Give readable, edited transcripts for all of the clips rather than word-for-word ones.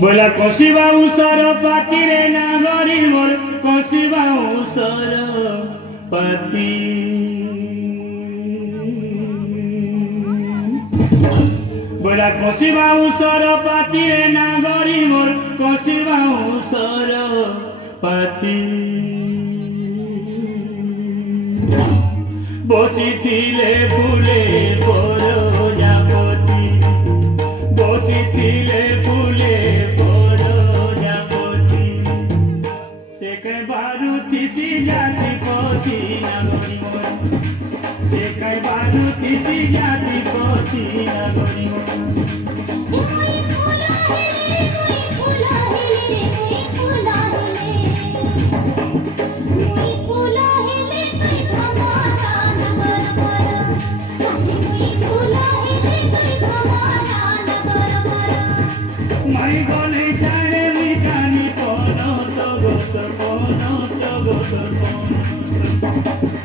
बोला कसिबा उसर पाती रे नागरी मोर कसिबा उसर पाती बोला कसिबा उसर पाती रे नागरी मोर कसिबा उसर पाती बसिथिले फुले प्रजापति बसिथिले फुले प्रजापति से कई बारू थिसी जाति पति नागरी मोर से कई बारू थिसी जाति पति नागरी माई बोले छाड़े मिठानी पोनो तो गोतर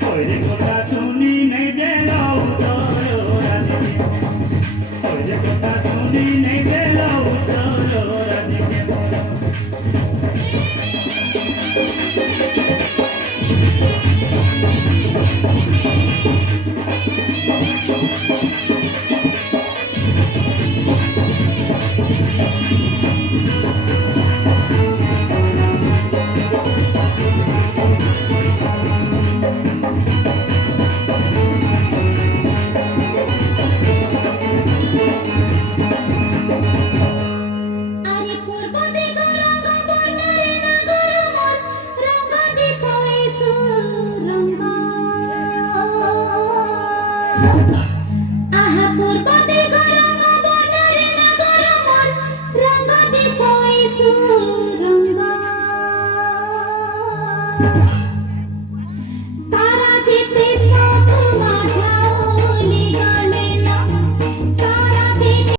ओरे कथा सुनी नहीं दे लो उतरो राधिके ओरे कथा सुनी नहीं दे लो उतरो राधिके